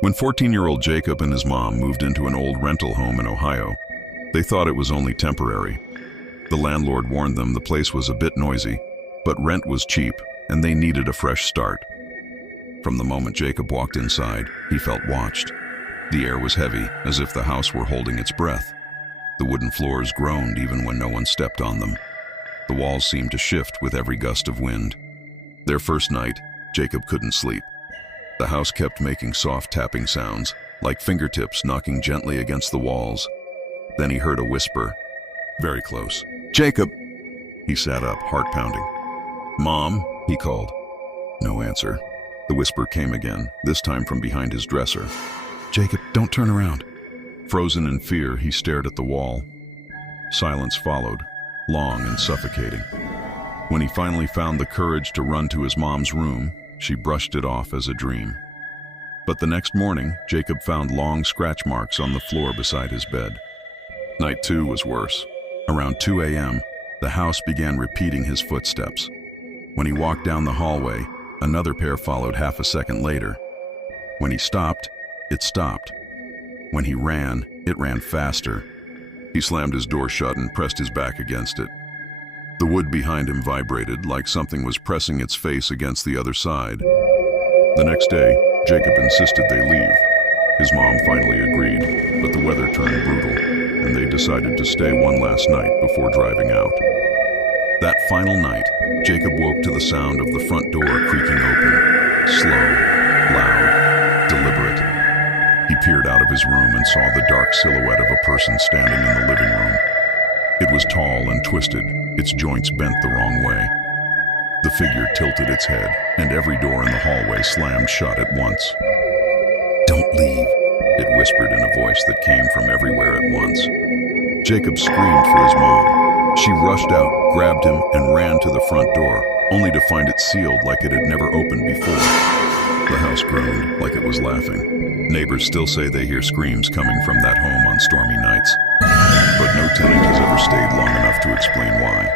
When 14-year-old Jacob and his mom moved into an old rental home in Ohio, they thought it was only temporary. The landlord warned them the place was a bit noisy, but rent was cheap and they needed a fresh start. From the moment Jacob walked inside, he felt watched. The air was heavy, as if the house were holding its breath. The wooden floors groaned even when no one stepped on them. The walls seemed to shift with every gust of wind. Their first night, Jacob couldn't sleep. The house kept making soft tapping sounds, like fingertips knocking gently against the walls. Then he heard a whisper, very close. "Jacob!" He sat up, heart pounding. "Mom?" he called. No answer. The whisper came again, this time from behind his dresser. "Jacob, don't turn around." Frozen in fear, he stared at the wall. Silence followed, long and suffocating. When he finally found the courage to run to his mom's room, she brushed it off as a dream. But the next morning, Jacob found long scratch marks on the floor beside his bed. Night 2 was worse. Around 2 a.m., the house began repeating his footsteps. When he walked down the hallway, another pair followed half a second later. When he stopped, it stopped. When he ran, it ran faster. He slammed his door shut and pressed his back against it. The wood behind him vibrated like something was pressing its face against the other side. The next day, Jacob insisted they leave. His mom finally agreed, but the weather turned brutal, and they decided to stay one last night before driving out. That final night, Jacob woke to the sound of the front door creaking open. Slow, loud, deliberate. He peered out of his room and saw the dark silhouette of a person standing in the living room. It was tall and twisted, its joints bent the wrong way. The figure tilted its head, and every door in the hallway slammed shut at once. "Don't leave," it whispered in a voice that came from everywhere at once. Jacob screamed for his mom. She rushed out, grabbed him, and ran to the front door, only to find it sealed like it had never opened before. The house groaned like it was laughing. Neighbors still say they hear screams coming from that home on stormy nights. But no tenant has ever stayed long enough to explain why.